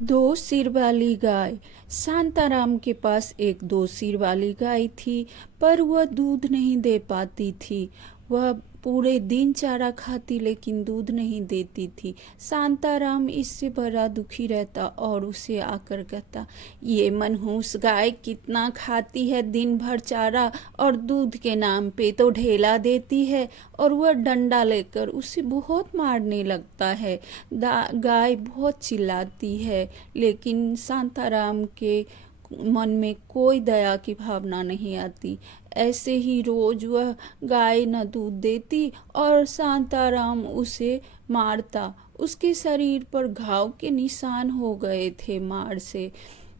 दो सिर वाली गाय। शांताराम के पास एक दो सिर वाली गाय थी, पर वह दूध नहीं दे पाती थी। वह पूरे दिन चारा खाती लेकिन दूध नहीं देती थी। शांताराम इससे बड़ा दुखी रहता और उसे आकर कहता, ये मनहूस गाय कितना खाती है, दिन भर चारा और दूध के नाम पे तो ढेला देती है। और वह डंडा लेकर उसे बहुत मारने लगता है। गाय बहुत चिल्लाती है, लेकिन शांताराम के मन में कोई दया की भावना नहीं आती। ऐसे ही रोज वह गाय न दूध देती और शांताराम उसे मारता। उसके शरीर पर घाव के निशान हो गए थे मार से।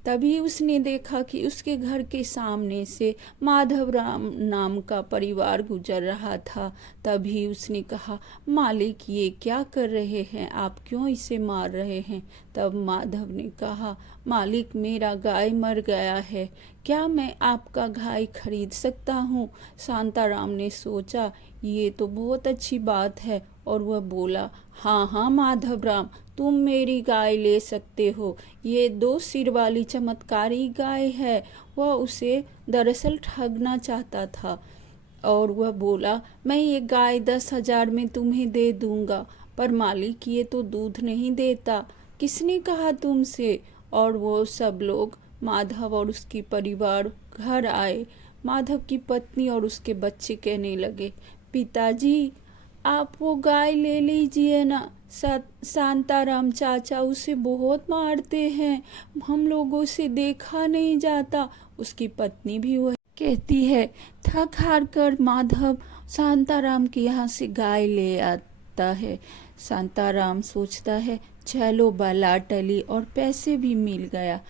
तभी उसने देखा कि उसके घर के सामने से माधव राम नाम का परिवार गुजर रहा था। तभी उसने कहा, मालिक ये क्या कर रहे हैं, आप क्यों इसे मार रहे हैं। तब माधव ने कहा, मालिक मेरा गाय मर गया है, क्या मैं आपका गाय खरीद सकता हूँ। शांताराम ने सोचा ये तो बहुत अच्छी बात है और वह बोला, हाँ हाँ माधव राम, तुम मेरी गाय ले सकते हो। ये दो सिर वाली चमत्कारी गाय है। वह उसे दरअसल ठगना चाहता था और वह बोला, मैं ये गाय 10,000 में तुम्हें दे दूंगा। पर मालिक ये तो दूध नहीं देता। किसने कहा तुमसे। और वो सब लोग, माधव और उसकी परिवार घर आए। माधव की पत्नी और उसके बच्चे कहने लगे, पिताजी आप वो गाय ले लीजिए ना, शांताराम चाचा उसे बहुत मारते हैं, हम लोगों से देखा नहीं जाता। उसकी पत्नी भी वही कहती है। थक हार कर माधव शांताराम के यहाँ से गाय ले आता है। शांताराम सोचता है, चलो बला टली और पैसे भी मिल गया।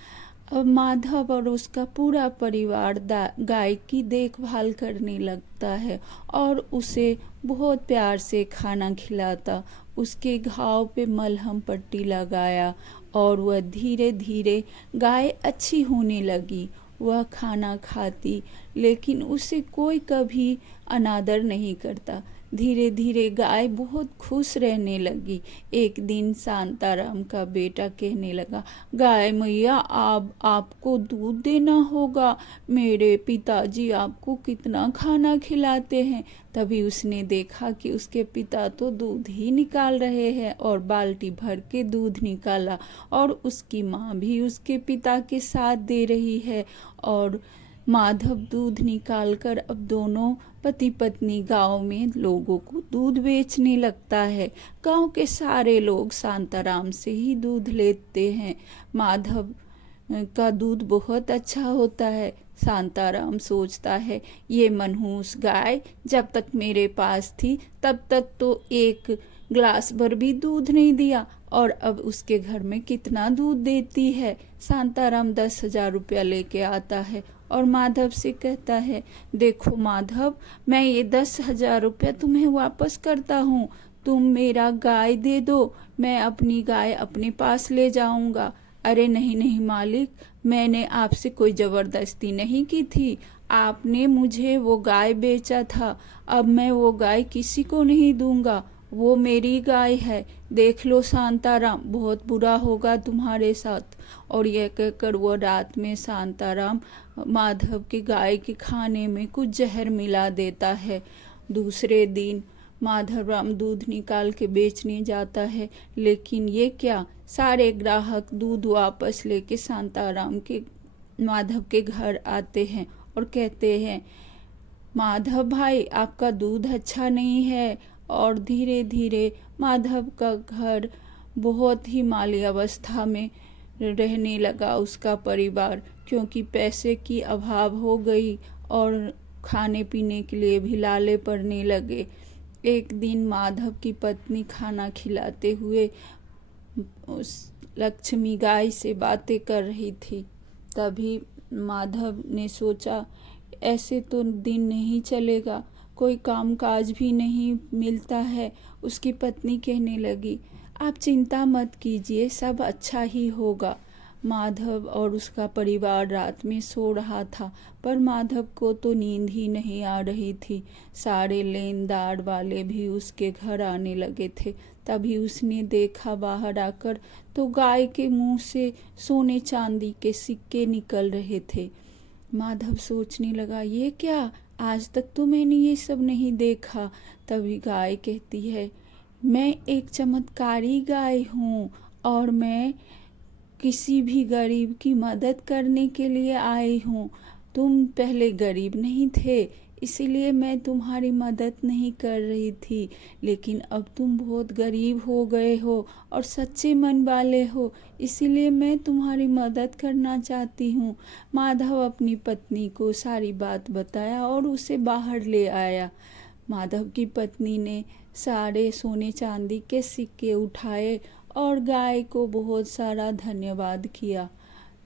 अब माधव और उसका पूरा परिवार गाय की देखभाल करने लगता है और उसे बहुत प्यार से खाना खिलाता, उसके घाव पे मलहम पट्टी लगाया और वह धीरे धीरे गाय अच्छी होने लगी। वह खाना खाती लेकिन उसे कोई कभी अनादर नहीं करता। धीरे धीरे गाय बहुत खुश रहने लगी। एक दिन शांताराम का बेटा कहने लगा, गाय मैया आपको दूध देना होगा, मेरे पिताजी आपको कितना खाना खिलाते हैं। तभी उसने देखा कि उसके पिता तो दूध ही निकाल रहे हैं और बाल्टी भर के दूध निकाला और उसकी माँ भी उसके पिता के साथ दे रही है। और माधव दूध निकालकर अब दोनों पति पत्नी गांव में लोगों को दूध बेचने लगता है। गांव के सारे लोग शांताराम से ही दूध लेते हैं। माधव का दूध बहुत अच्छा होता है। शांताराम सोचता है, ये मनहूस गाय जब तक मेरे पास थी तब तक तो एक ग्लास भर भी दूध नहीं दिया और अब उसके घर में कितना दूध देती है। शांताराम 10,000 रुपया लेके आता है और माधव से कहता है, देखो माधव, मैं ये 10,000 रुपया तुम्हें वापस करता हूँ, तुम मेरा गाय दे दो, मैं अपनी गाय अपने पास ले जाऊंगा। अरे नहीं नहीं मालिक, मैंने आपसे कोई जबरदस्ती नहीं की थी, आपने मुझे वो गाय बेचा था, अब मैं वो गाय किसी को नहीं दूंगा, वो मेरी गाय है, देख लो शांताराम, बहुत बुरा होगा तुम्हारे साथ। और यह कहकर वो रात में शांताराम माधव के गाय के खाने में कुछ जहर मिला देता है। दूसरे दिन माधवराम दूध निकाल के बेचने जाता है, लेकिन ये क्या, सारे ग्राहक दूध वापस लेके शांताराम के माधव के घर आते हैं और कहते हैं, माधव भाई आपका दूध अच्छा नहीं है। और धीरे धीरे माधव का घर बहुत ही माली अवस्था में रहने लगा उसका परिवार, क्योंकि पैसे की अभाव हो गई और खाने पीने के लिए भी लाले पड़ने लगे। एक दिन माधव की पत्नी खाना खिलाते हुए उस लक्ष्मी गाय से बातें कर रही थी। तभी माधव ने सोचा, ऐसे तो दिन नहीं चलेगा, कोई काम काज भी नहीं मिलता है। उसकी पत्नी कहने लगी, आप चिंता मत कीजिए, सब अच्छा ही होगा। माधव और उसका परिवार रात में सो रहा था, पर माधव को तो नींद ही नहीं आ रही थी। सारे लेनदार वाले भी उसके घर आने लगे थे। तभी उसने देखा बाहर आकर तो गाय के मुंह से सोने चांदी के सिक्के निकल रहे थे। माधव सोचने लगा, ये क्या, आज तक तो मैंने ये सब नहीं देखा। तभी गाय कहती है, मैं एक चमत्कारी गाय हूँ और मैं किसी भी गरीब की मदद करने के लिए आई हूँ। तुम पहले गरीब नहीं थे, इसीलिए मैं तुम्हारी मदद नहीं कर रही थी, लेकिन अब तुम बहुत गरीब हो गए हो और सच्चे मन वाले हो, इसीलिए मैं तुम्हारी मदद करना चाहती हूँ। माधव अपनी पत्नी को सारी बात बताया और उसे बाहर ले आया। माधव की पत्नी ने सारे सोने चांदी के सिक्के उठाए और गाय को बहुत सारा धन्यवाद किया।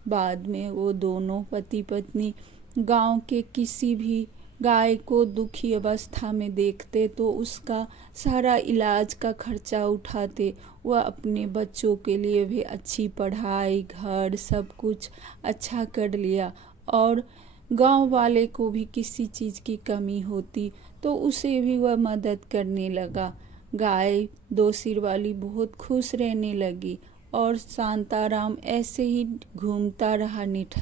बाद में वो दोनों पति पत्नी गांव के किसी भी गाय को दुखी अवस्था में देखते तो उसका सारा इलाज का खर्चा उठाते। वह अपने बच्चों के लिए भी अच्छी पढ़ाई, घर, सब कुछ अच्छा कर लिया और गांव वाले को भी किसी चीज़ की कमी होती तो उसे भी वह मदद करने लगा। गाय दो सिर वाली बहुत खुश रहने लगी और शांताराम ऐसे ही घूमता रहा निठा।